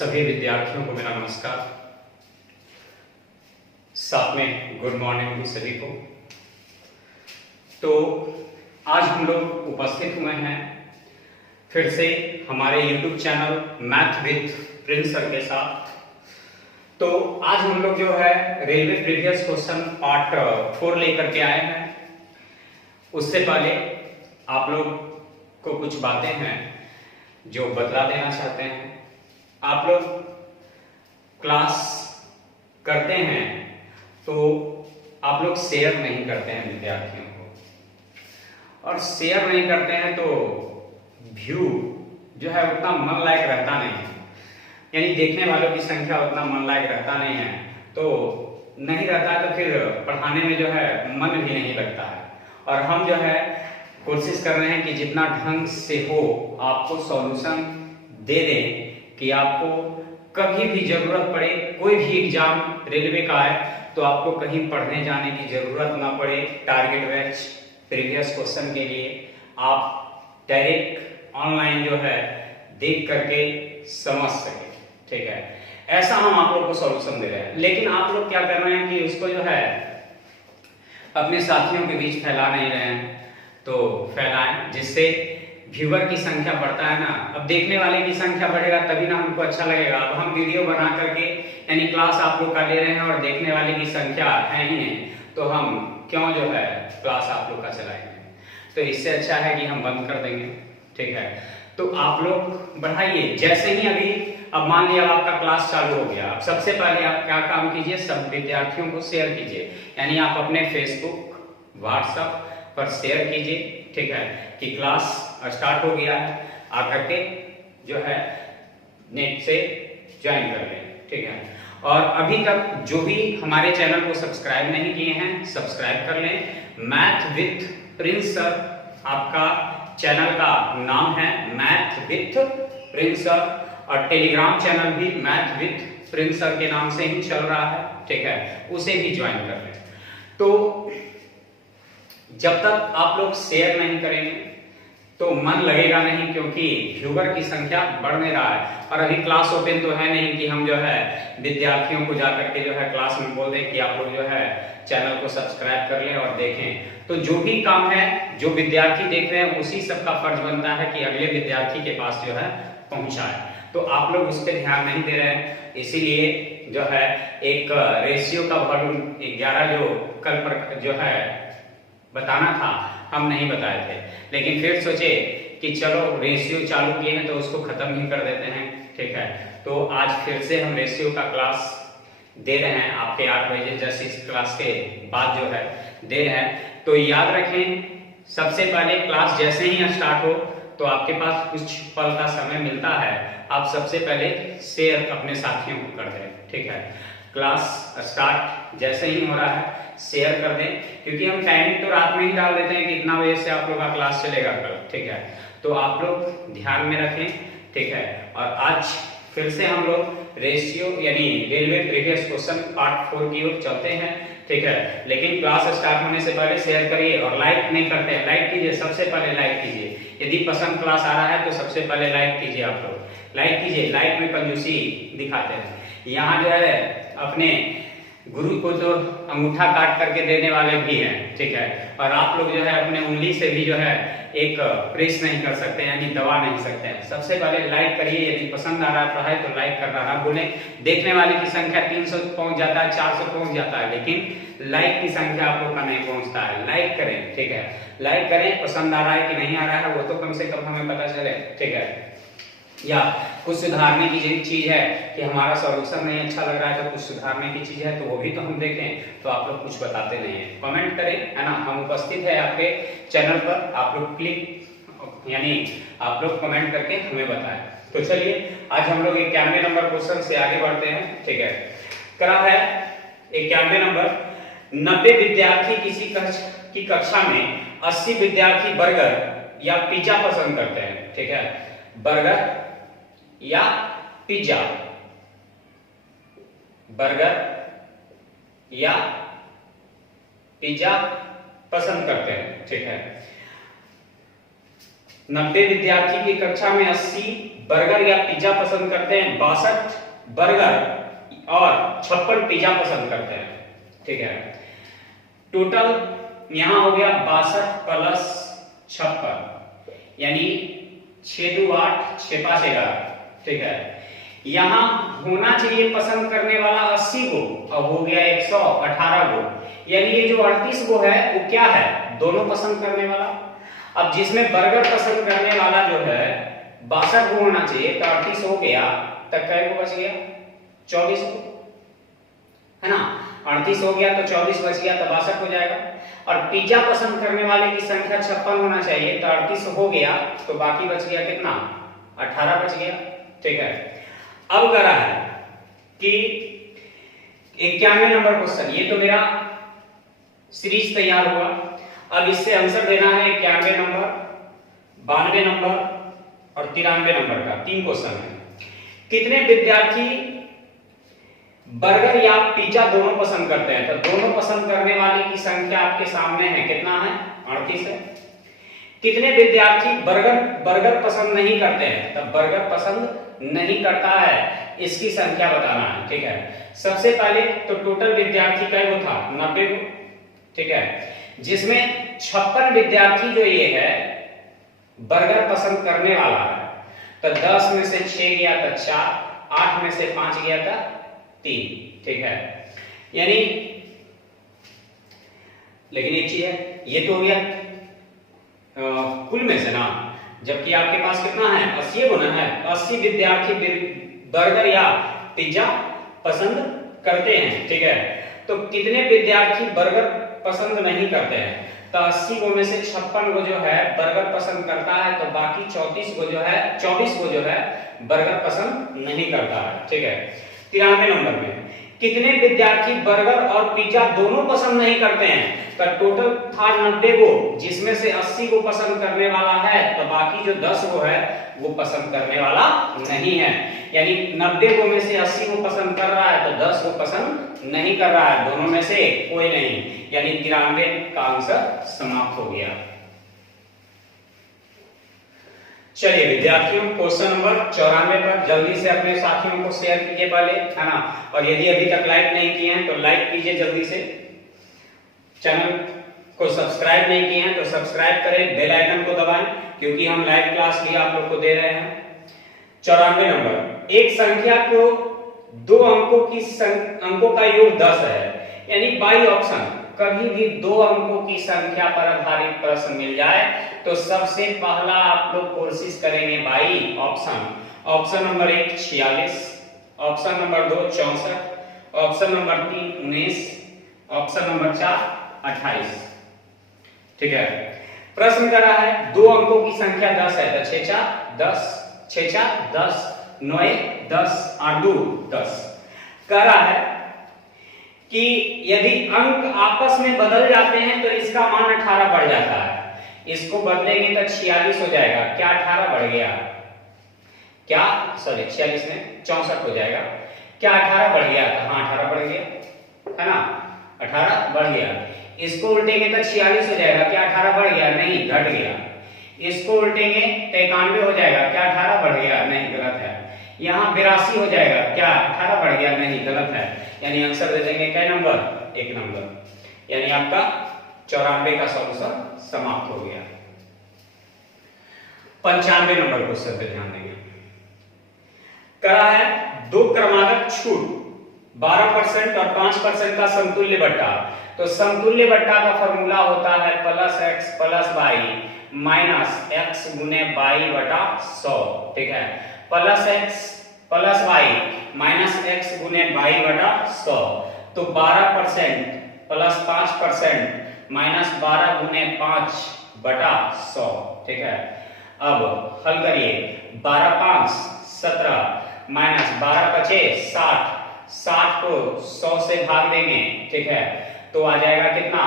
सभी विद्यार्थियों को मेरा नमस्कार। साथ में गुड मॉर्निंग भी सभी को। तो आज हम लोग उपस्थित हुए हैं फिर से हमारे YouTube channel math with Prince sir के साथ। तो आज हम लोग जो है रेलवे प्रीवियस क्वेश्चन पार्ट 4 लेकर के आए हैं। उससे पहले आप लोग को कुछ बातें हैं जो बतला देना चाहते हैं। आप लोग क्लास करते हैं तो आप लोग शेयर नहीं करते हैं विद्यार्थियों को, और शेयर नहीं करते हैं तो व्यू जो है उतना मन लायक रहता नहीं है, यानी देखने वालों की संख्या उतना मन लायक रहता नहीं है। तो नहीं रहता है तो फिर पढ़ाने में जो है मन भी नहीं लगता है। और हम जो है कोशिश कर रहे हैं कि जितना ढंग से हो आपको सॉल्यूशन दे दें कि आपको कभी भी जरूरत पड़े, कोई भी एग्जाम रेलवे का है तो आपको कहीं पढ़ने जाने की जरूरत ना पड़े। टारगेट बैच प्रीवियस क्वेश्चन के लिए आप डायरेक्ट ऑनलाइन जो है देख करके समझ सके, ठीक है। ऐसा हम आप लोग को सॉल्यूशन दे रहे हैं, लेकिन आप लोग क्या कर रहे हैं कि उसको जो है अपने साथियों के बीच फैला नहीं रहे हैं। तो फैलाएं, जिससे व्यूअर की संख्या बढ़ता है ना। अब देखने वाले की संख्या बढ़ेगा तभी ना हमको अच्छा लगेगा। अब हम वीडियो बना करके यानी क्लास आप लोग का ले रहे हैं और देखने वाले की संख्या है ही नहीं, तो हम क्यों जो है क्लास आप लोग का चलाएंगे। तो इससे अच्छा है कि हम बंद कर देंगे, ठीक है। तो आप लोग बढ़ाइए। जैसे ही अभी अब मान लिया आपका क्लास चालू हो गया, अब सबसे पहले आप क्या काम कीजिए, सब विद्यार्थियों को शेयर कीजिए। यानी आप अपने फेसबुक व्हाट्सएप पर शेयर कीजिए, ठीक है, कि क्लास स्टार्ट हो गया है, आकर के जो है नेट से ज्वाइन कर लें, ठीक है। और अभी तक जो भी हमारे चैनल को सब्सक्राइब नहीं किए हैं सब्सक्राइब कर लें। मैथ विद प्रिंस सर आपका चैनल का नाम है, मैथ विद प्रिंस सर, और टेलीग्राम चैनल भी मैथ विद प्रिंस सर के नाम से ही चल रहा है, ठीक है, उसे भी ज्वाइन कर लें। तो जब तक आप लोग शेयर नहीं करेंगे तो मन लगेगा नहीं, क्योंकि व्यूअर की संख्या बढ़ नहीं रहा है। और अभी क्लास ओपन तो है नहीं कि हम जो है विद्यार्थियों को जाकर के जो है क्लास में बोल दें कि आप लोग जो है चैनल को सब्सक्राइब कर लें और देखें। तो जो भी काम है जो विद्यार्थी देख रहे हैं उसी सबका फर्ज बनता है कि अगले विद्यार्थी के पास जो है पहुंचाए। तो आप लोग उस पर ध्यान नहीं दे रहे हैं, इसीलिए जो है एक रेशियो का वॉल्यूम 11 जो कल पर जो है बताना था हम नहीं बताए थे, लेकिन फिर सोचे कि चलो रेशियो चालू किए हैं तो उसको खत्म ही कर देते हैं, ठीक है। तो आज फिर से हम रेशियो का क्लास दे रहे हैं आपके 8 बजे, जैसे इस क्लास के बाद जो है दे रहे हैं। तो याद रखें, सबसे पहले क्लास जैसे ही स्टार्ट हो तो आपके पास कुछ पल का समय मिलता है, आप सबसे पहले शेयर अपने साथियों को कर दें, ठीक है। क्लास स्टार्ट जैसे ही हो रहा है शेयर कर दें, क्योंकि हम टाइमिंग तो रात में ही डाल देते हैं कि इतना बजे से आप लोग का क्लास चलेगा कल, ठीक है। तो आप लोग ध्यान में रखें, ठीक है। और आज फिर से हम लोग रेशियो यानी रेलवे प्रीवियस क्वेश्चन पार्ट 4 की ओर चलते हैं, ठीक है। लेकिन क्लास स्टार्ट होने से पहले शेयर करिए, और लाइक नहीं करते हैं लाइक कीजिए, सबसे पहले लाइक कीजिए। यदि पसंद क्लास आ रहा है तो सबसे पहले लाइक कीजिए, आप लोग लाइक कीजिए। लाइक में कंजूसी दिखाते हैं, यहाँ जो है अपने गुरु को तो अंगूठा काट करके देने वाले भी हैं, ठीक है। और आप लोग जो है अपने उंगली से भी जो है एक प्रेस नहीं कर सकते, यानी दबा नहीं सकते हैं। सबसे पहले लाइक करिए, यदि पसंद आ रहा है तो लाइक करना ना भूलें। देखने वाले की संख्या 300 पहुंच जाता है, 400 पहुंच जाता है, लेकिन लाइक की संख्या आप लोग का नहीं पहुंचता है। लाइक करें, ठीक है, लाइक करें। पसंद आ रहा है कि नहीं आ रहा है वो तो कम से कम हमें पता चले, ठीक है। या कुछ सुधारने की चीज है कि हमारा सॉल्यूशन नहीं अच्छा लग रहा है तो कुछ सुधारने की चीज है तो वो भी तो हम देखें, तो आप लोग कुछ बताते नहीं है। कमेंट करें, है ना, हम उपस्थित है आपके चैनल पर, आप लोग क्लिक यानी आप लोग कमेंट करके हमें बताएं। तो चलिए आज हम लोग 91 नंबर क्वेश्चन से आगे बढ़ते हैं, ठीक है। करा है 91 नंबर, 90 विद्यार्थी किसी की कक्षा में 80 विद्यार्थी बर्गर या पिज्जा पसंद करते हैं, ठीक है। बर्गर या पिज्जा, बर्गर या पिज्जा पसंद करते हैं, ठीक है। 90 विद्यार्थी की कक्षा में 80 बर्गर या पिज्जा पसंद करते हैं, 62 बर्गर और 56 पिज्जा पसंद करते हैं। ठीक है, टोटल यहां हो गया 62 प्लस 56 यानी 6 2 8 6 5 11। ठीक है, यहां होना चाहिए पसंद करने वाला 80 को, अब हो गया 118 को, यानी ये जो 38 को है वो क्या है, दोनों पसंद करने वाला। अब जिसमें बर्गर पसंद करने वाला जो है 62 को होना चाहिए, तो 38 हो गया, तब कै को बच गया, 24 को, है ना। 38 हो गया तो 24 बच गया, तो 62 हो जाएगा। और पिज्जा पसंद करने वाले की संख्या 56 होना चाहिए, तो 38 हो गया, तो बाकी बच गया कितना, 18 बच गया। ठीक है, अब करा है कि 91 नंबर क्वेश्चन, ये तो मेरा सीरीज तैयार हुआ। अब इससे आंसर देना है 91 नंबर, 92 नंबर और 93 नंबर का, 3 क्वेश्चन है। कितने विद्यार्थी बर्गर या पिज्जा दोनों पसंद करते हैं, तो दोनों पसंद करने वाले की संख्या आपके सामने है, कितना है, 38 है। कितने विद्यार्थी बर्गर पसंद नहीं करते हैं, तब बर्गर पसंद नहीं करता है, इसकी संख्या बताना है। ठीक है, सबसे पहले तो टोटल विद्यार्थी का वो था 90 को। ठीक है, जिसमें 56 विद्यार्थी जो ये है बर्गर पसंद करने वाला है, तो 10 में से 6 गया था 4, 8 में से 5 गया था 3। ठीक है, यानी लेकिन एक चीज है, ये तो हो गया कुल में से ना, जबकि आपके पास कितना है, 80 गुना है, 80 विद्यार्थी बर्गर या पिज्जा पसंद करते हैं। ठीक है, तो कितने विद्यार्थी बर्गर पसंद नहीं करते हैं, तो 80 को में से 56 को जो है बर्गर पसंद करता है, तो बाकी 24 को जो है बर्गर पसंद नहीं करता है। ठीक है, 93 नंबर में कितने विद्यार्थी बर्गर और पिज्जा दोनों पसंद नहीं करते हैं, तो टोटल था 90 को, जिसमें से 80 को पसंद करने वाला है, तो बाकी जो 10 को है वो पसंद करने वाला नहीं है। यानी 90 को में से 80 को पसंद कर रहा है, तो 10 को पसंद नहीं कर रहा है, दोनों में से कोई नहीं, यानी 93 का आंसर समाप्त हो गया। चलिए विद्यार्थियों, क्वेश्चन नंबर 94 पर जल्दी से अपने साथियों को शेयर कीजिए पहले, है ना, और यदि अभी तक लाइक नहीं किए हैं तो लाइक कीजिए जल्दी से, चैनल को सब्सक्राइब नहीं किए हैं तो सब्सक्राइब करें, बेल आइकन को दबाएं, क्योंकि हम लाइव क्लास भी आप लोग को दे रहे हैं। 94 नंबर, एक संख्या को 2 अंकों का योग 10 है, यानी बाई ऑप्शन कभी भी 2 अंकों की संख्या पर आधारित प्रश्न मिल जाए तो सबसे पहला आप लोग कोशिश करेंगे by option. Option number 1 46, option number 2 64, option number 3 19, option number 4 28। ठीक है, प्रश्न करा है 2 अंकों की संख्या 10 है, तो 6 4 10, 6 4 10, 9 10 और 2 10। कह रहा है कि यदि अंक आपस में बदल जाते हैं तो इसका मान 18 बढ़ जाता है, इसको बदलेंगे तो 46 हो जाएगा, क्या 18 बढ़ गया, क्या सॉरी 46 में 64 हो जाएगा, क्या 18 बढ़ गया, हाँ 18 बढ़ गया, है ना, 18 बढ़ गया। इसको उल्टेंगे तो 46 हो जाएगा, क्या 18 बढ़ गया, नहीं घट गया। इसको उल्टेंगे तो 91 हो जाएगा, क्या 18 बढ़ गया, नहीं गलत है। यहाँ 82 हो जाएगा, क्या 18 बढ़ गया, नहीं गलत है। यानी आंसर दे देंगे क्या नंबर, 1 नंबर, यानी आपका 94 का सॉल्यूशन समाप्त हो गया। 95 नंबर क्वेश्चन पे ध्यान देंगे। कहा है 2 क्रमागत छूट 12% और 5% का समतुल्य बट्टा, तो समतुल्य बट्टा का फॉर्मूला होता है plus x plus y minus x गुने वाई बटा 100। ठीक है, plus x plus y minus x गुने वाई बटा 100, तो 12% प्लस 5% माइनस 12 गुने 5 बटा 100। ठीक है, अब हल करिए, 12 5 17 माइनस 12 बचे 60, 60 को 100 से भाग देंगे। ठीक है, तो आ जाएगा कितना,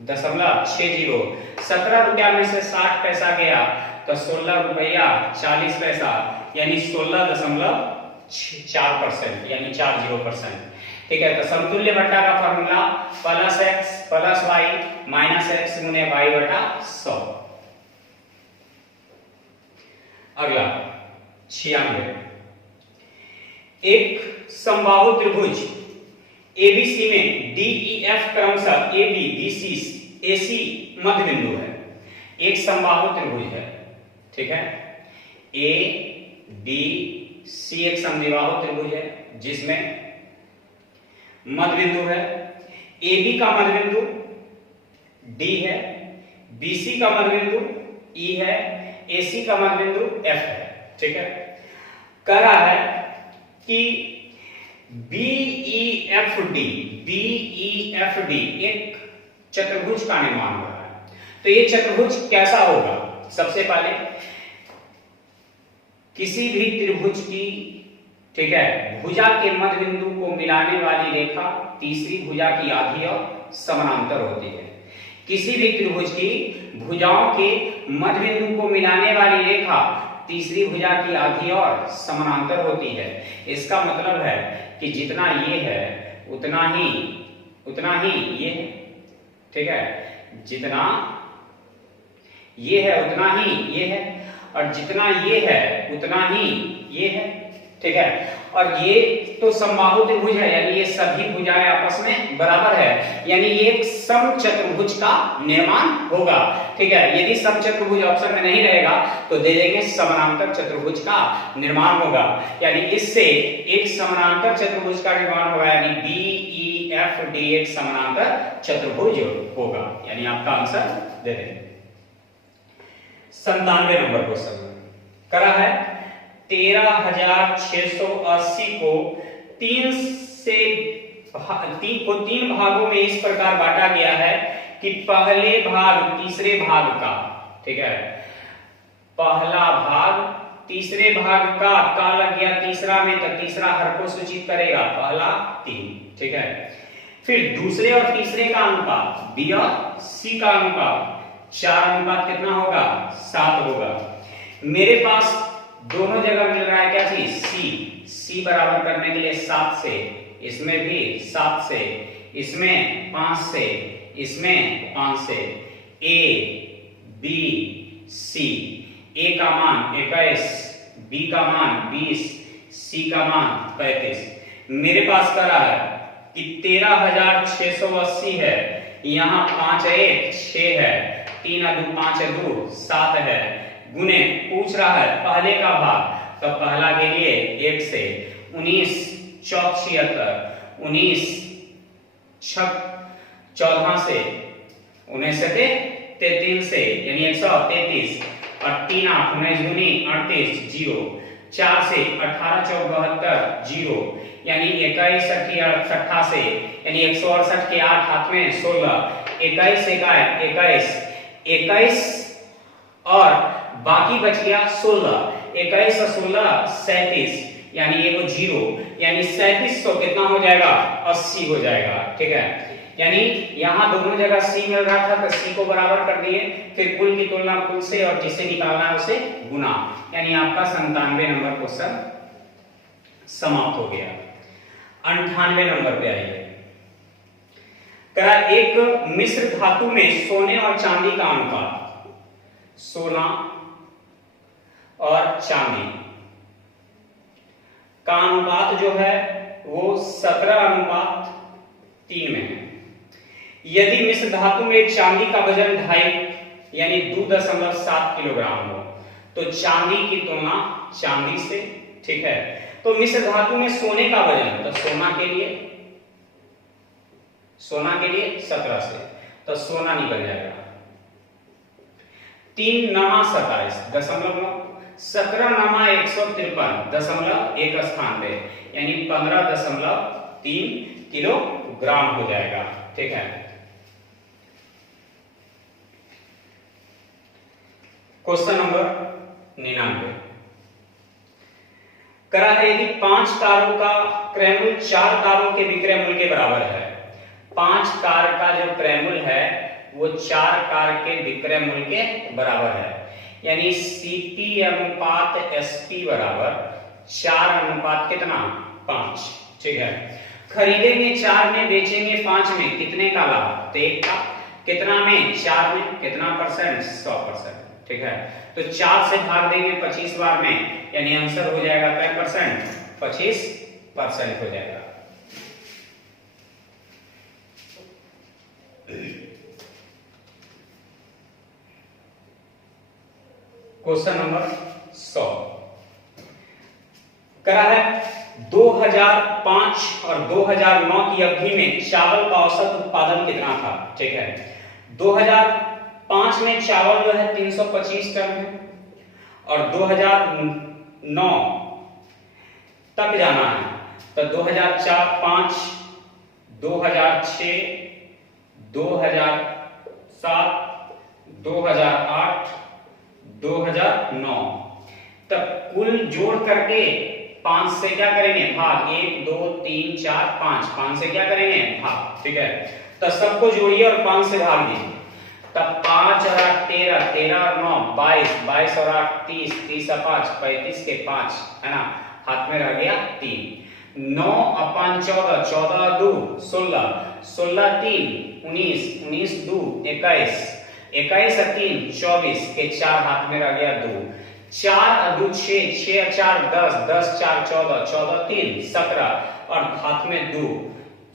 0.60। 17 रुपया में से 60 पैसा गया तो 16 रुपया 40 पैसा, यानी 16.4%, यानी 40%। ठीक है, तो समतुल्य बट्टा का formula plus x plus y minus x गुने वाई बटा 100। अगला 96, एक समबाहु त्रिभुज एबीसी में डीईएफ क्रमशः एबी बीसी एसी मध्य बिंदु है। एक समबाहु त्रिभुज है, ठीक है, ए बी सी एक समद्विबाहु त्रिभुज है जिसमें मध्य बिंदु है, ए बी का मध्य बिंदु डी है, बीसी का मध्य बिंदु ई है, एसी का मध्य बिंदु एफ है, ठीक है। कह रहा है कि बीईएफडी एक चतुर्भुज का निर्माण हो रहा है। तो ये चतुर्भुज कैसा होगा? सबसे पहले किसी भी त्रिभुज की, ठीक है, भुजा के मध्य बिंदु को मिलाने वाली रेखा तीसरी भुजा की आधी और समानांतर होती है। किसी भी त्रिभुज की भुजाओं के मध्य बिंदु को मिलाने वाली रेखा तीसरी भुजा की आधी और समानांतर होती है। इसका मतलब है कि जितना ये है उतना ही ये है, ठीक है, जितना ये है उतना ही ये है, और जितना ये है उतना ही ये है, ठीक है। और ये तो समबाहु त्रिभुज है, यानी ये सभी भुजाएं आपस में बराबर है, यानी ये एक समचतुर्भुज का निर्माण होगा, ठीक है। यदि समचतुर्भुज ऑप्शन में नहीं रहेगा तो दे देंगे समानांतर चतुर्भुज का निर्माण होगा, यानी इससे एक समानांतर चतुर्भुज का निर्माण होगा, यानी बीईएफडी एक समानांतर चतुर्भुज होगा, यानी आपका आंसर दे देंगे। 97 नंबर क्वेश्चन करा है 13,680 को तीन भागों में इस प्रकार बांटा गया है कि पहले भाग तीसरे भाग का, ठीक है, पहला भाग तीसरे भाग का लग गया तीसरा में, तो तीसरा हर को सूचित करेगा, पहला 3, ठीक है। फिर दूसरे और तीसरे का अनुपात बी और सी का अनुपात 4 अनुपात कितना होगा? 7 होगा। मेरे पास दोनों जगह मिल रहा है क्या चीज? सी बराबर करने के लिए 7 से, इसमें भी 7 से, इसमें 5 से, इसमें 5 से, ए बी सी, ए का मान 21, बी का मान 20, सी का मान 35। मेरे पास क्या रहा है कि 13,680 है, यहाँ 5 1 6 है, 3 2 5 2 7 है, गुने पूछ रहा है पहले का भाग, तो पहला के लिए 1 से 19 चौक 76, 19 छक 14 से 19 से 33 से, यानी 133, और 3 8 19 दूनी 38 0, 4 से 18 चौक 72 0, यानी 21 68 से, यानी 168 के 8 हाथ में 16, 21 21 और बाकी बच गया 16, 21 और 16 37, यानी ये 0, यानी 3700 कितना हो जाएगा? 80 हो जाएगा, ठीक है। यानी यहां दोनों जगह सी मिल रहा था तो सी को बराबर कर दिए, फिर कुल की तुलना कुल से और जिसे निकालना है उसे गुना, यानी आपका 97 नंबर क्वेश्चन समाप्त हो गया। 98 नंबर पे आइए। कहा एक मिश्र धातु में सोने और चांदी का अनुपात, सोना और चांदी का अनुपात जो है वो 17:3 में है। यदि मिश्र धातु में चांदी का वजन 2.5 यानी 2.7 किलोग्राम हो तो चांदी की तुलना चांदी से, ठीक है। तो मिश्र धातु में सोने का वजन, तो सोना के लिए 17 से, तो सोना निकल जाएगा 3 9 27 दशमलव 17 9 153 दशमलव 1 स्थान पे, यानी 15.3 किलोग्राम हो जाएगा, ठीक है। क्वेश्चन नंबर 99 करा है यदि 5 तारों का क्रयमूल 4 तारों के विक्रय मूल्य के बराबर है। 5 तार का जो क्रयमूल है वो 4 तार के विक्रय मूल्य के बराबर है, यानी सीपी अनुपात एसपी बराबर 4 अनुपात कितना? 5, ठीक है। खरीदेंगे 4 में, बेचेंगे 5 में, कितने का लाभ? तो 1 का। कितना में? 4 में, कितना परसेंट? 100%, ठीक है। तो 4 से भाग देंगे 25 बार में, यानी आंसर हो जाएगा क्या परसेंट, 25% हो जाएगा। क्वेश्चन नंबर 100 करा है 2005 और 2009 की अवधि में चावल का औसत उत्पादन कितना था। ठीक है, 2005 में चावल जो है 325 टन है और 2009 तक जाना है, तो 2004, 2005, 2006, 2007, 2008, 2009 तब कुल जोड़ करके 5 से क्या करेंगे भाग, 1 2 3 4 5 से क्या करेंगे भाग। ठीक है, तो सबको जोड़िए और 5 से भाग दीजिए, तब 5 और 8 13, 13 और 9 22, 22 और 8 30, 30 और 5 35 के 5 है ना, हाथ में रह गया 3, 9 अपन 14, 14 2 16, 16 3 19, 19 2 21, 21 और 3 24 के 4 हाथ में रह गया 2, 4 और 2 6, 6 और 4 10, 10 4 14, 14 3 17 और हाथ में 2,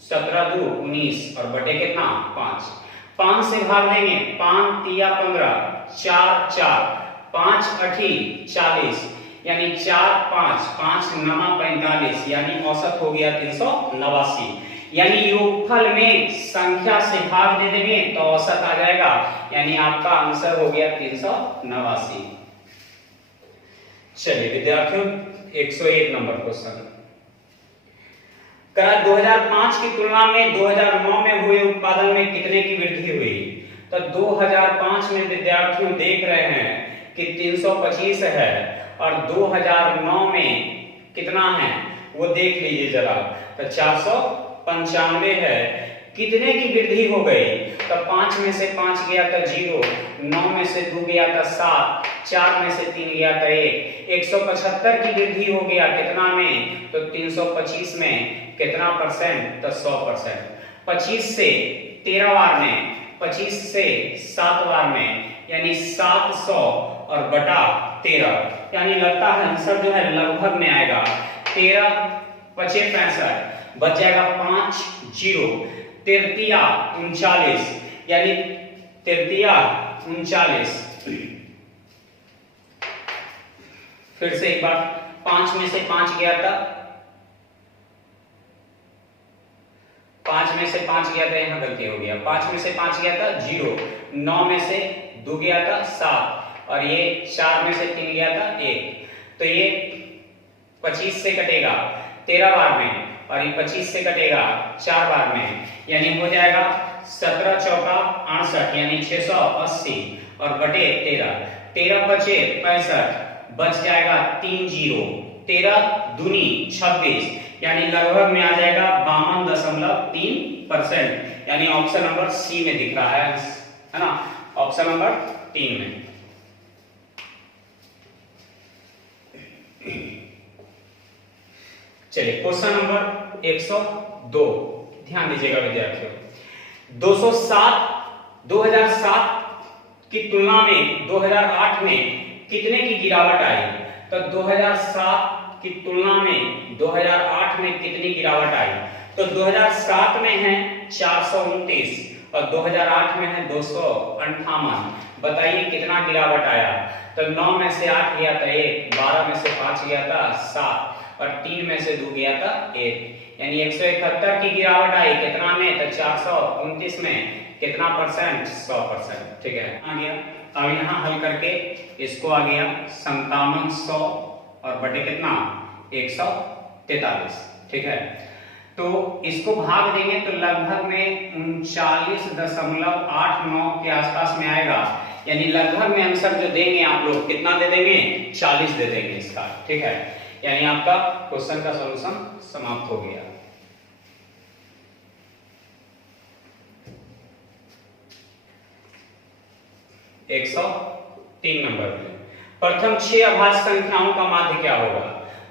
17 2 19 और बटे कितना 5, 5 से भाग देंगे, 5 3 15, 4 4, 5 8 40, यानी 4 5 5 9 45, यानी औसत हो गया 389, यानी योगफल में संख्या से भाग दे देंगे तो औसत आ जाएगा, यानी आपका आंसर हो गया 389। चलिए विद्यार्थियों 101 नंबर क्वेश्चन करा, 2005 की तुलना में 2009 में हुए उत्पादन में कितने की वृद्धि हुई। तो 2005 में विद्यार्थियों देख रहे हैं कि 325 है और 2009 में कितना है वो देख लीजिए जरा, तो 495 है, कितने की वृद्धि हो गई। तो 5 में से 5 गया तो 0, 9 में से 2 गया तो 7, 4 में से 3 गया तो 1, 175 की वृद्धि हो गया कितना में, तो 325 में कितना परसेंट, तो 100%। 25 से 13 बार में, 25 से 7 बार में, यानी 700 और बटा 13, यानी लगता है आंसर जो है लगभग में आएगा 13 5 65, बच जाएगा 5 0, 33 39, यानी 33 39। फिर से एक बार, 5 में से 5 गया था, 5 में से 5 गया था, यहां गलती हो गया, 5 में से 5 गया था 0, 9 में से 2 गया था 7 और ये 4 में से 3 गया था 1, तो ये 25 से कटेगा 13 बार में और ये 25 से कटेगा 4 बार में, यानी हो जाएगा 17 चौका 68, यानी 680 और बटे 13, 13 बचे 65, बच जाएगा 3 0, 13 दूनी 26, यानी लगभग में आ जाएगा 52.3%, यानी ऑप्शन नंबर सी में दिख रहा है ना, ऑप्शन नंबर 3 में। चलिए क्वेश्चन नंबर 102, ध्यान दीजिएगा विद्यार्थियों, 2007 की तुलना में 2008 में कितने की गिरावट आई। तो 2007 की तुलना में 2008 में कितनी गिरावट आई, तो 2007 में है 429 और 2008 में है 258, बताइए कितना गिरावट आया। तो 9 में से 8 गया था 1, 12 में से 5 गया था 7 और 3 में से 2 गया था 1, यानी 171 की गिरावट आई कितना में, तो 429 में कितना परसेंट, 100%। ठीक है, आ गया। अब यहाँ हल करके इसको आ गया 5700 और बटे कितना 143। ठीक है, तो इसको भाग देंगे तो लगभग में 39.89 के आसपास में आएगा, यानी लगभग में आंसर जो देंगे आप लोग कितना दे देंगे, 40 दे देंगे इसका। ठीक है, यानी आपका क्वेश्चन का सॉल्यूशन समाप्त हो गया। एक 103 नंबर पे प्रथम 6 अभाज्य संख्याओं का माध्य क्या होगा।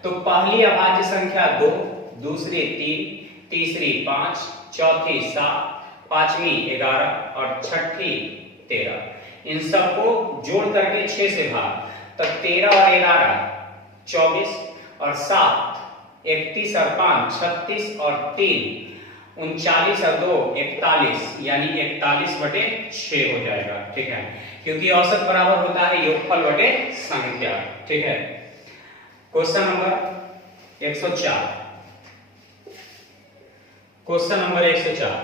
तो पहली अभाज्य संख्या 2, दूसरी 3, तीसरी 5, चौथी 7, पांचवी 11 और छठी 13, इन सबको जोड़ करके 6 से भाग, तो 13 और 11 24 और 7 31 और 5 36 और 3 39 और 2 41, यानी 41/6 हो जाएगा। ठीक है, क्योंकि औसत बराबर होता है योगफल बटे संख्या। ठीक है, क्वेश्चन नंबर 104। क्वेश्चन नंबर 104,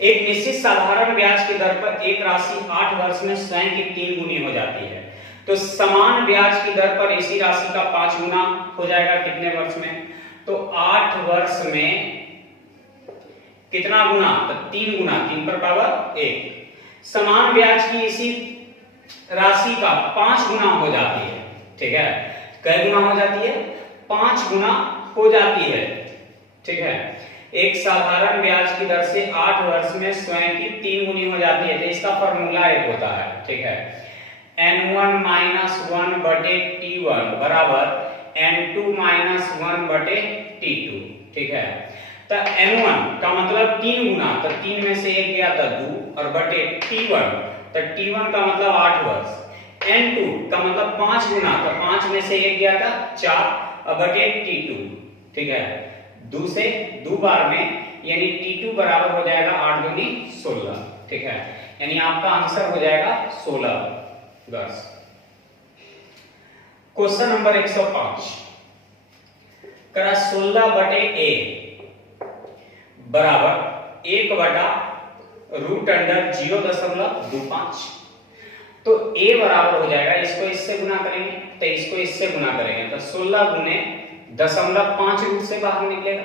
एक निश्चित साधारण ब्याज की दर पर एक राशि 8 वर्ष में स्वयं की 3 गुनी हो जाती है, तो समान ब्याज की दर पर इसी राशि का 5 गुना हो जाएगा कितने वर्ष में? तो 8 वर्ष में कितना गुना? तो 3 गुना, 3 पर पावर 1। समान ब्याज की इसी राशि का 5 गुना हो जाती है। ठीक है, कै गुना हो जाती है? 5 गुना हो जाती है। ठीक है, एक साधारण ब्याज की दर से 8 वर्ष में स्वयं की 3 गुनी हो जाती है, तो इसका फॉर्मूला एक होता है। ठीक है, n1 - 1 बटे t1 बराबर n2 - 1 बटे t2। ठीक है, तो n1 का मतलब 3 गुना, तो 3 में से 1 गया तो 2, और बटे t1, तो t1 का मतलब 8 वर्ष, n2 का मतलब 5 गुना, तो 5 में से 1 गया था 4, और बटे t2। ठीक है, 2 से 2 बार में, यानी t2 बराबर हो जाएगा 8 दूनी 16। ठीक है, यानी आपका आंसर हो जाएगा 16 वर्ष। क्वेश्चन नंबर 105, करा 16 बटे a बराबर 1 बटा √0.25। तो a बराबर हो जाएगा, इसको इससे गुना करेंगे तो इसको इससे गुना करेंगे, तो 16 गुने 0.5 रूट से बाहर निकलेगा,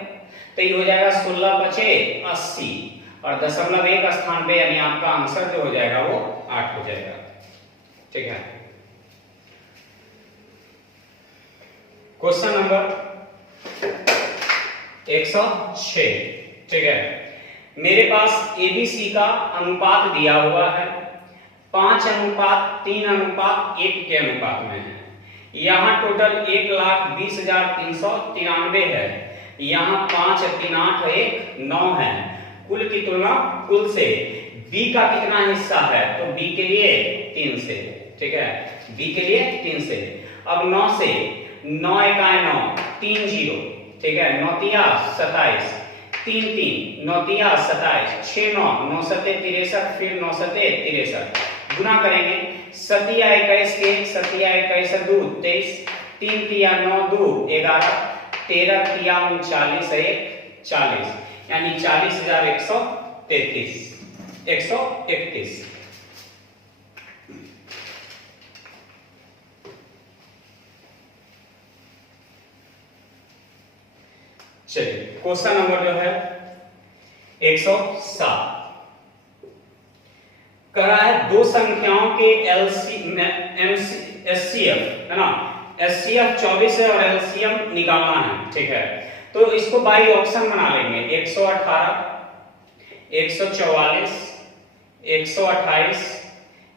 तो ये हो जाएगा 16 बचे 80, और 0.1 स्थान पे, यानी आपका आंसर जो हो जाएगा वो 8 हो जाएगा। ठीक है, क्वेश्चन नंबर 106। ठीक है, मेरे पास एबीसी का अनुपात दिया हुआ है, 5:3:1 के अनुपात में है। यहाँ टोटल 1,20,393 है, यहाँ 5 3 8 1 9 है। कुल की तुलना कुल से बी का कितना हिस्सा है? तो बी के लिए 3 से। ठीक है, बी के लिए 3 से। अब 9 से 9 1 9 3 0। ठीक है, 9 3 27 3 3 9 3 27 6 9 9 7 63, फिर 9 7 63 गुना करेंगे। 7 21 के 7 21 2 23 3 3 9 2 11 13 3 39 1 40, यानी 40,133 131। चलिए, क्वेश्चन नंबर जो है 107 करा है, दो संख्याओं के एचसीएफ है ना, एचसीएफ 24 है और एलसीएम निकालना है। ठीक है, तो इसको बाई ऑप्शन बना लेंगे, 118 144 128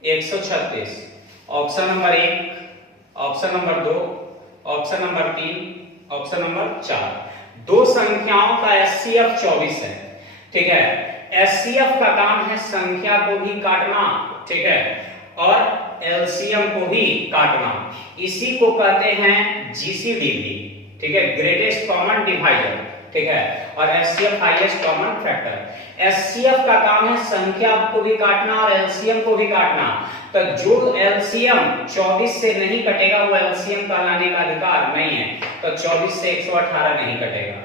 136। Option number 1, option number 2, option number 3, option number 4। दो संख्याओं का एचसीएफ 24 है। ठीक है, एचसीएफ का काम है संख्या को भी काटना। ठीक है, और एलसीएम को भी काटना, इसी को कहते हैं जीसीडीवी। ठीक है, ग्रेटेस्ट कॉमन डिवाइजर। ठीक है, और HCF highest common factor. HCF का काम है संख्या को भी काटना और एलसीएम को भी काटना, तो जो एलसीएम 24 से नहीं कटेगा वो एलसीएम कहलाने का अधिकार नहीं है। तो 24 से 118 नहीं कटेगा,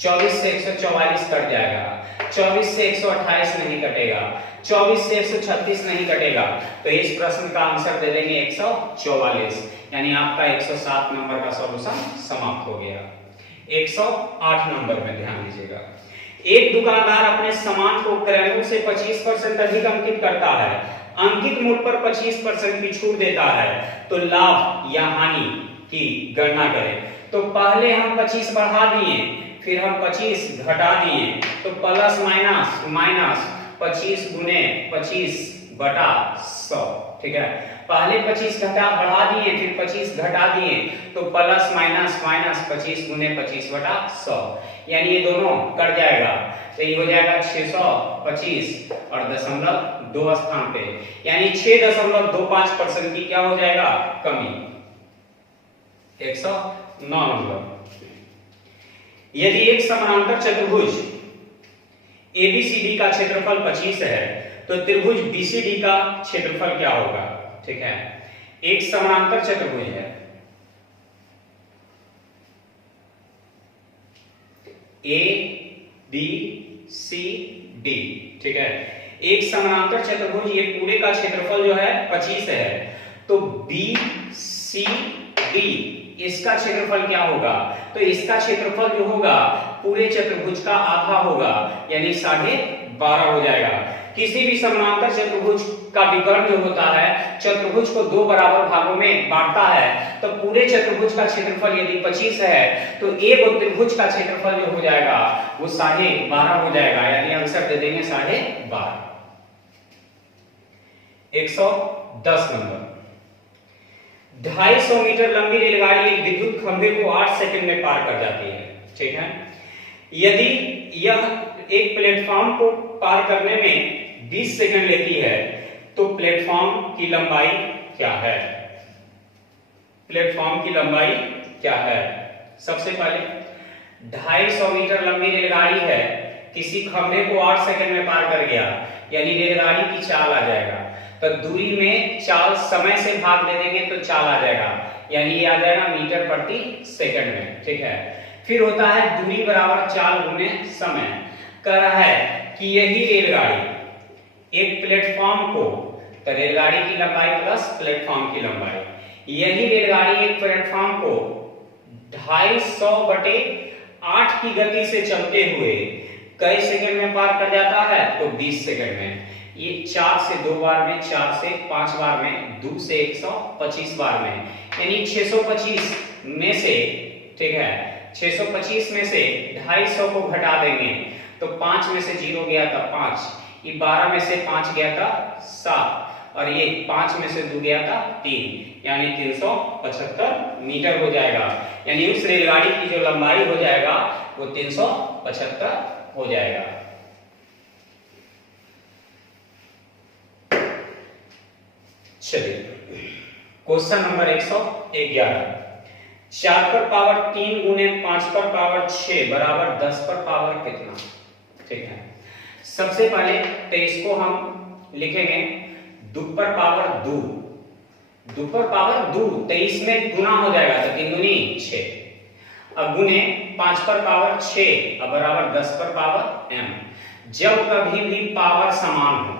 24 से 144 कट जाएगा, 24 से 128 नहीं कटेगा, 24 से 136 नहीं कटेगा, तो इस प्रश्न का आंसर दे देंगे 144, यानी आपका 107 नंबर का सॉल्यूशन समाप्त हो गया। 108 नंबर में ध्यान दीजिएगा, एक दुकानदार अपने सामान को क्रयों से 25% अधिक अंकित करता है, अंकित मूल्य पर 25% की छूट देता है, तो लाभ या हानि की गणना करें। तो पहले हम 25 बढ़ा दिए, फिर हम 25 घटा दिए, तो प्लस माइनस माइनस 25 गुने 25 बटा 100। ठीक है, पहले 25 घटा बढ़ा दिए, फिर 25 घटा दिए, तो प्लस माइनस माइनस 25 गुने 25 बटा 100, यानी ये दोनों कट जाएगा, तो ये हो जाएगा 625 और दशमलव 2 स्थान पे, यानी 6.25% की क्या हो जाएगा कमी, 109 नंबर। यदि एक समानांतर चतुर्भुज ABCD का क्षेत्रफल 25 है तो त्रिभुज BCD का क्षेत्रफल क्या होगा। ठीक है, एक समानांतर चतुर्भुज है ABCD। ठीक है, एक समानांतर चतुर्भुज, ये पूरे का क्षेत्रफल जो है 25 है, तो BCD इसका क्षेत्रफल क्या होगा, तो इसका क्षेत्रफल जो होगा पूरे चतुर्भुज का आधा होगा, यानी 12.5 हो जाएगा। किसी भी समानांतर चतुर्भुज का विकर्ण जो होता है चतुर्भुज को 2 बराबर भागों में बांटता है, तो पूरे चतुर्भुज का क्षेत्रफल यदि 25 है तो एक त्रिभुज का क्षेत्रफल जो हो जाएगा वो 12.5 हो जाएगा, यानी आंसर दे देंगे 12.5। 110 नंबर। 250 मीटर लंबी रेलगाड़ी एक विद्युत खंभे को 8 सेकंड में पार कर जाती है। ठीक है, यदि यह एक प्लेटफॉर्म को पार करने में 20 सेकंड लेती है तो प्लेटफॉर्म की लंबाई क्या है। प्लेटफॉर्म की लंबाई क्या है। सबसे पहले 250 मीटर लंबी रेलगाड़ी है, किसी खंभे को 8 सेकंड में पार कर गया, यानी रेलगाड़ी की चाल आ जाएगा, तो दूरी में चाल समय से भाग दे देंगे तो चाल आ जाएगा, यानी ये आ जाएगा मीटर प्रति सेकंड में। ठीक है, फिर होता है दूरी बराबर चाल गुने समय। कह रहा है कि यही रेलगाड़ी एक प्लेटफॉर्म को, तो रेलगाड़ी की लंबाई प्लस प्लेटफॉर्म की लंबाई, यही रेलगाड़ी एक प्लेटफॉर्म को 250/8 की गति से चलते हुए कई सेकंड में पार कर जाता है, तो 20 सेकंड में। ये 4 से 2 बार में, 4 से 5 बार में, 2 से 125 बार में, यानी 625 में से, ठीक है, 625 में से 250 को घटा देंगे तो 5 में से 0 गया था 5, ये 12 में से 5 गया था 7, और ये 5 में से 2 गया था 3, यानी 375 मीटर हो जाएगा, यानी उस रेलगाड़ी की जो लंबाई हो जाएगा वो 375 हो जाएगा। चलिए क्वेश्चन नंबर 111। 4 पर पावर 3 गुने 5 पर पावर 6 बराबर 10 पर पावर कितना। ठीक है, सबसे पहले तो इसको हम लिखेंगे 2 पर पावर 2, 2 पर पावर 2, तो इसमें गुना हो जाएगा, तो 3 दूनी 6, अब गुने 5 पर पावर 6 अब बराबर 10 पर पावर m। जब कभी भी पावर समान हो,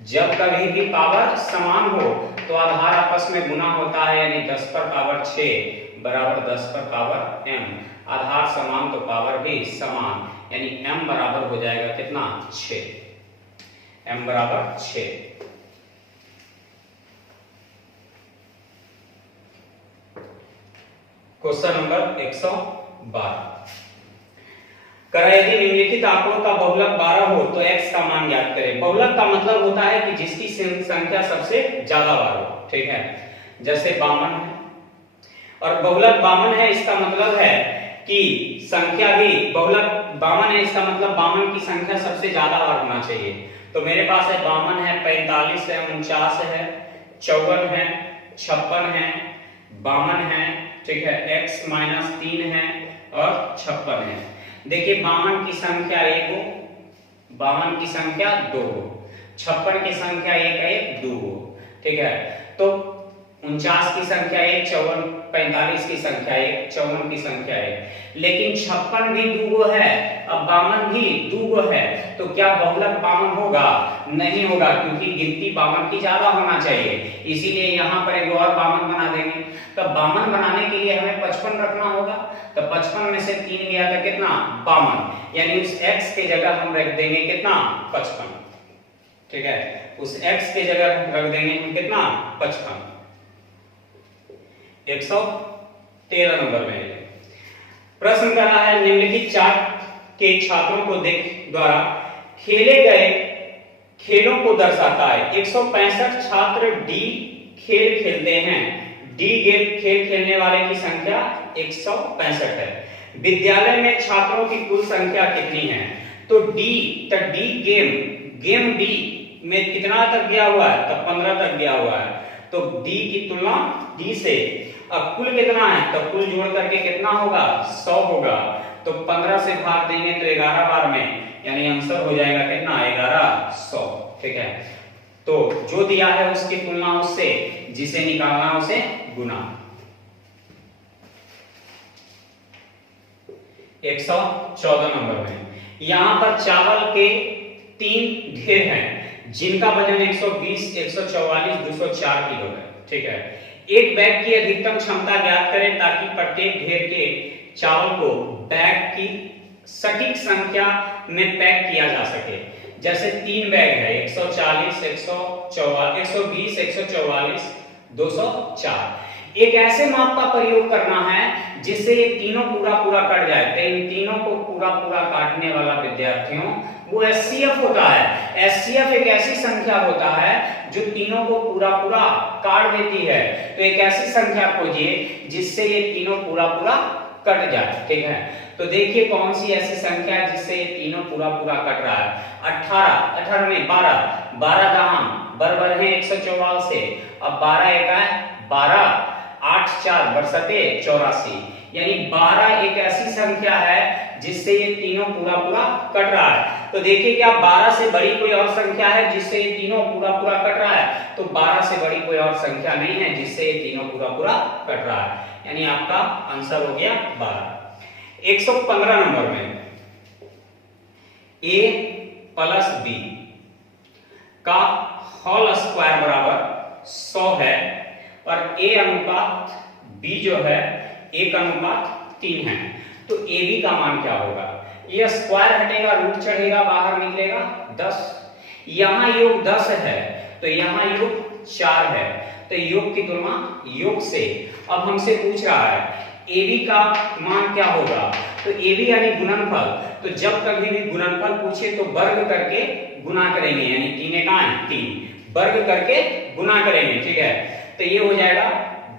जब कभी भी पावर समान हो तो आधार आपस में गुना होता है, यानी 10 पर पावर 6 बराबर 10 पर पावर m। आधार समान तो पावर भी समान, यानी m बराबर हो जाएगा कितना 6, m बराबर 6। Question number 112। यदि निम्नलिखित आंकड़ों का बहुलक 12 हो तो x का मान ज्ञात करें। बहुलक का मतलब होता है कि जिसकी संख्या सबसे ज्यादा बार हो। ठीक है, जैसे 52 है और बहुलक 52 है, इसका मतलब है कि संख्या भी बहुलक 52 है, इसका मतलब 52 की संख्या सबसे ज्यादा बार होना चाहिए। तो मेरे पास है 52 है, 45 है, 49 है, 54 है, 56 है, 52 है, ठीक है, x माइनस 3 है और 56 है। देखिए 52 की संख्या 1 हो, 52 की संख्या 2 हो, 56 की संख्या 1 है 2 हो। ठीक है, तो 49 की संख्या 1, 45 की संख्या 1, 54 की संख्या 1, लेकिन 56 भी 2 है, अब 52 भी 2 है, तो क्या बहुलक 52 होगा? नहीं होगा, क्योंकि गिनती 52 की ज्यादा होना चाहिए, इसीलिए यहाँ पर एक और 52 बना देंगे। तो 52 बनाने के लिए हमें 55 रखना होगा, तो 55 में से 3 गया था कितना 52, यानी उस x के जगह हम रख देंगे कितना 55। ठीक है, उस x के जगह रख देंगे हम कितना 55। 113 नंबर में प्रश्न कर रहा है निम्नलिखित चार्ट के छात्रों को द्वारा खेले गए खेलों को दर्शाता है। 165 छात्र डी खेल खेलते हैं। डी गेम खेल खेलने वाले की संख्या 165 है। विद्यालय में छात्रों की कुल संख्या कितनी है? तो डी गेम डी में कितना तक गया हुआ है? तो 15 तक गया हुआ है। तो डी की तुलना डी से, अब कुल कितना है? तो कुल जोड़ करके कितना होगा? 100 होगा। तो 15 से भाग देंगे तो 11 बार में, यानी आंसर हो जाएगा कितना? 1100। ठीक है, तो जो दिया है उसकी तुलना उससे, जिसे निकालना उसे गुना। 114 नंबर में यहां पर चावल के 3 ढेर हैं जिनका वजन 120, 144, 204 किलो है। ठीक है, एक बैग की अधिकतम क्षमता ज्ञात करें ताकि प्रत्येक ढेर के चावल को बैग की सटीक संख्या में पैक किया जा सके। जैसे 3 बैग है, 140, 120, 144, 204। एक ऐसे माप का प्रयोग करना है जिससे ये तीनों पूरा कट जाए। तो इन तीनों को पूरा काटने वाला विद्यार्थियों वो एचसीएफ होता है। एचसीएफ एक ऐसी संख्या होता है जो तीनों को पूरा काट देती है। तो एक ऐसी संख्या खोजिए जिससे ये तीनों पूरा कट जाए। ठीक है, तो देखिए कौन सी ऐसी संख्या है जिससे ये तीनों पूरा कट रहा है। 18 में 12 दहाम बराबर है 144 से। अब 12 एका 12, 8 4 बरसते 84, यानी 12 एक ऐसी संख्या है जिससे ये तीनों पूरा कट रहा है। तो देखिए क्या 12 से बड़ी कोई और संख्या है जिससे ये तीनों पूरा कट रहा है? तो 12 से बड़ी कोई और संख्या नहीं है जिससे ये तीनों पूरा कट रहा है, यानी आपका आंसर हो गया 12। 115 नंबर में a प्लस b का होल स्क्वायर बराबर 100 है और a अनुपात b जो है 1 अनुपात 3 है। तो ab का मान क्या होगा? ये स्क्वायर हटेगा, रूट चढ़ेगा, बाहर निकलेगा 10। यहां योग 10 है तो यहां योग 4 है, तो योग की तुलना योग से। अब हमसे पूछ रहा है AB का मान क्या होगा? तो AB यानी गुणनफल। तो जब कभी भी गुणनफल पूछे तो वर्ग करके गुना करेंगे, यानी 3 एका 3 वर्ग करके गुना करेंगे। ठीक है, तो ये हो जाएगा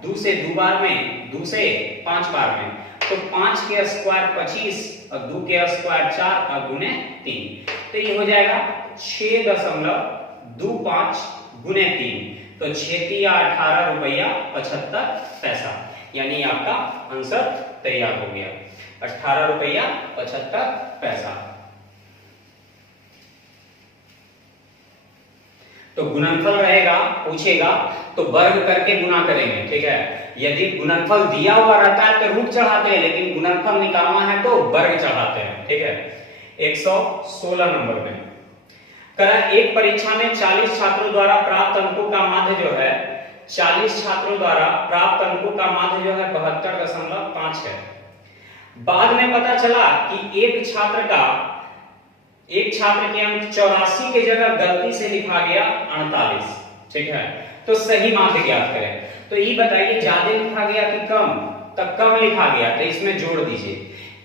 2 से 2 बार में, 2 से 5 बार में। तो 5 के स्क्वायर 25 और 2 के स्क्वायर 4 और गुने 3, तो ये हो जाएगा 6.25 गुने 3। तो 6 या 18 रुपया 75 पैसा, यानी आपका आंसर तैयार हो गया, 18 रुपया 75 पैसा। तो गुणनफल रहेगा, पूछेगा तो वर्ग करके गुना करेंगे। ठीक है, यदि गुणनफल दिया हुआ रहता है तो रूट चढ़ाते हैं, लेकिन गुणनफल निकालना है तो वर्ग चढ़ाते हैं। ठीक है, 116 नंबर में करा एक परीक्षा में 40 छात्रों द्वारा प्राप्त अंकों का माध्य जो है 40 छात्रों द्वारा प्राप्त अंकों का माध्य जो है 72.5 है। बाद में पता चला कि एक छात्र के अंक 84 की जगह गलती से लिखा गया 48। ठीक है, तो सही माध्य ज्ञात करें। तो ये बताइए ज्यादा लिखा गया कि कम? तो कम लिखा गया, तो इसमें जोड़ दीजिए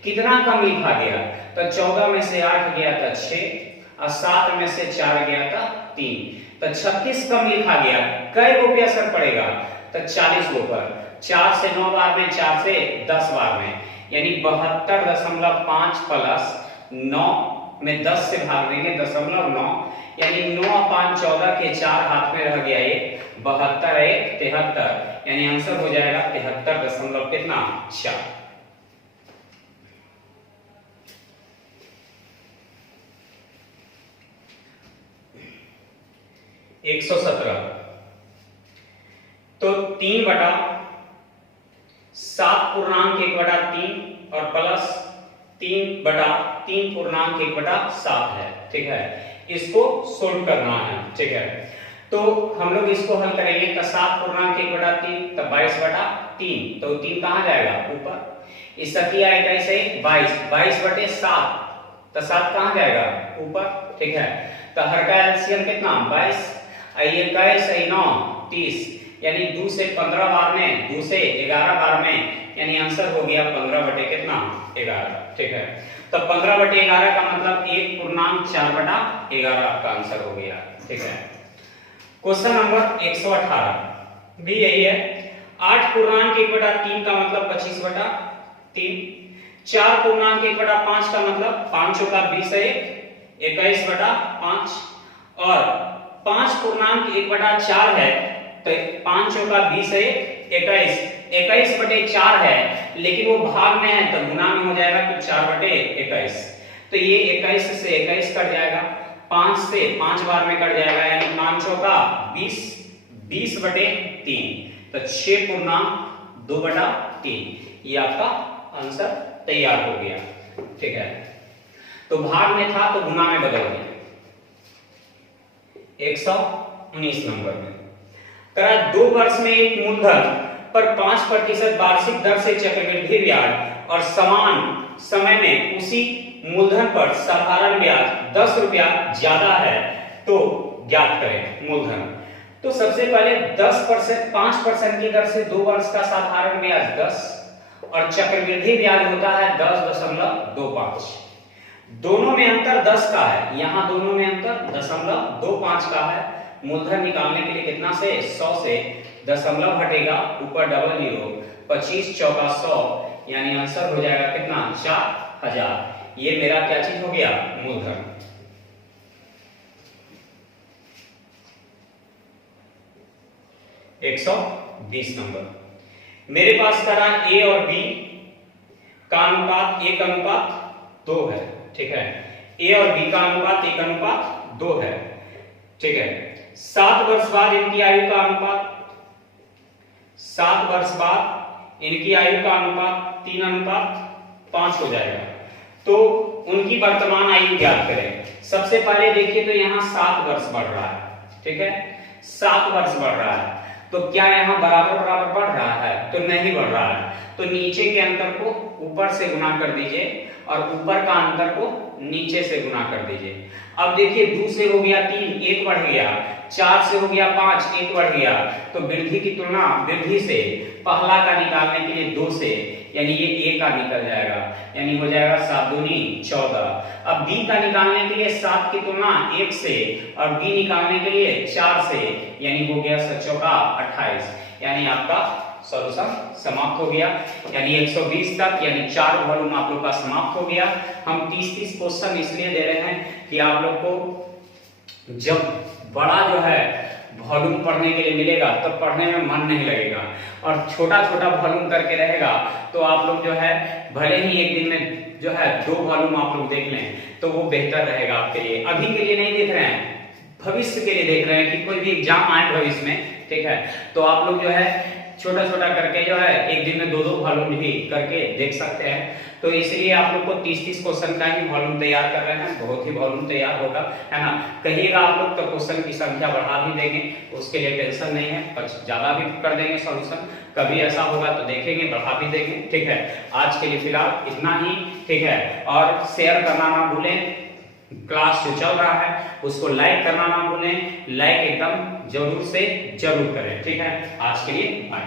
कितना कम लिखा गया। तो 14 में से 8 गया था 6 और 7 में से 4 गया था 3, तो 36 कम लिखा गया। कई गो पे असर पड़ेगा? तो 40 गो पर। 4 से 9 बार में, 4 से 10 बार में, यानी 72.5 प्लस 9 में 10 से भाग देंगे 0.9, यानी 9/14 के 4 हाथ में रह गया 1, 72 1 73, यानी आंसर हो जाएगा 73 कितना 4। 117 तो 3/7.1/3 और प्लस 3/3.1/7 है। ठीक है, इसको सोल्व करना है। ठीक है, तो हम लोग इसको हल करेंगे। तो 7.1/3 तो 22/3, तो 3 कहां जाएगा? ऊपर। इसका किया है कैसे? 22/7, तो 7 कहां जाएगा? ऊपर। ठीक है, तो हर का एलसीएम कितना? 22, 21, 9 30, यानी 2 से 15 बार में, 2 से 11 बार में यानी आंसर हो गया 15 बटे कितना 11। ठीक है, तो 15 बटे 11 का मतलब 1.4/11 आपका आंसर हो गया। ठीक है, क्वेश्चन नंबर 118 भी यही है। 8.1/3 का मतलब 25/3, 4.1/5 का मतलब 5 का 20 है 21/5, और 5.1/4 है तो 5 का 20 है 21/4 है, लेकिन वो भाग में है तो गुना में हो जाएगा तो 4/21, तो ये 21 से 21 कट जाएगा, 5 से 5 बार में कट जाएगा, यानी 5 का 20, 20/3, तो 6.2/3, ये आपका आंसर तैयार हो गया। ठीक है, तो भाग में था तो गुना में बदल गया। 119 नंबर में करा 2 वर्ष में एक मूलधन पर 5% वार्षिक दर से चक्रवृद्धि ब्याज और समान समय में उसी मूलधन पर साधारण ब्याज 10 रुपया ज्यादा है तो ज्ञात करें मूलधन। तो सबसे पहले 10% 5% की दर से 2 वर्ष का साधारण ब्याज 10 और चक्रवृद्धि ब्याज होता है 10.25। दोनों में अंतर 10 का है, यहां दोनों में अंतर 0.25 का है। मूलधन निकालने के लिए कितना से 100 से दशमलव हटेगा, ऊपर डबल जीरो, 25 चौका 100, यानी आंसर हो जाएगा कितना 4000। ये मेरा क्या चीज हो गया मूलधन। एक 120 नंबर मेरे पास करा ए और बी का अनुपात 1:2 है। ठीक है, ए और बी का अनुपात 1:2 है। ठीक है, 7 वर्ष बाद इनकी आयु का अनुपात 7 वर्ष बाद इनकी आयु का अनुपात 3:5 हो जाएगा। तो उनकी वर्तमान आयु ज्ञात करें। सबसे पहले देखिए तो यहाँ 7 वर्ष बढ़ रहा है। ठीक है, 7 वर्ष बढ़ रहा है, तो क्या यहाँ बराबर बराबर बढ़ रहा है? तो नहीं बढ़ रहा है, तो नीचे के अंतर को ऊपर से गुना कर दीजिए और ऊपर का अंतर को नीचे से गुना कर दीजिए। अब देखिए 2 से हो गया 3, 1 बढ़ गया, 4 से हो गया 5, 1 बढ़ गया, तो वृद्धि की तुलना वृद्धि से पहला का निकालने के लिए 2 से, यानी ये ए का निकल जाएगा, यानी हो जाएगा 7 दूनी 14। अब बी का निकालने के लिए 7 की तुलना 1 से और बी निकालने के लिए 4 से, यानी हो गया 7 चौका 28, यानी आपका सॉल्यूशन समाप्त हो गया। यानी 120 तक यानी 4 वॉल्यूम आप लोग का समाप्त हो गया। हम 30-30 क्वेश्चन इसलिए दे रहे हैं कि आप लोग को जब बड़ा जो है वॉल्यूम पढ़ने के लिए मिलेगा तब तो पढ़ने में मन नहीं लगेगा, और छोटा छोटा वॉल्यूम करके रहेगा तो आप लोग जो है भले ही एक दिन में जो है 2 वॉल्यूम आप लोग देख लें तो वो बेहतर रहेगा आपके लिए। अभी के लिए नहीं देख रहे हैं, भविष्य के लिए देख रहे हैं कि कोई भी एग्जाम आए भविष्य में। ठीक है, तो आप लोग जो है छोटा छोटा करके जो है एक दिन में 2-2 वॉल्यूम भी करके देख सकते हैं। तो इसलिए आप लोग को 30-30 क्वेश्चन का ही वॉल्यूम तैयार कर रहे हैं, बहुत ही वॉल्यूम तैयार होगा, है ना। कहिएगा आप लोग तो क्वेश्चन की संख्या बढ़ा भी देंगे, उसके लिए टेंशन नहीं है, ज्यादा भी कर देंगे सॉल्यूशन। कभी ऐसा होगा तो देखेंगे, बढ़ा भी देंगे। ठीक है, आज के लिए फिलहाल इतना ही। ठीक है, और शेयर करना ना भूलें, क्लास जो चल रहा है उसको लाइक करना ना भूलें, लाइक एकदम जरूर से जरूर करें। ठीक है, आज के लिए बाय।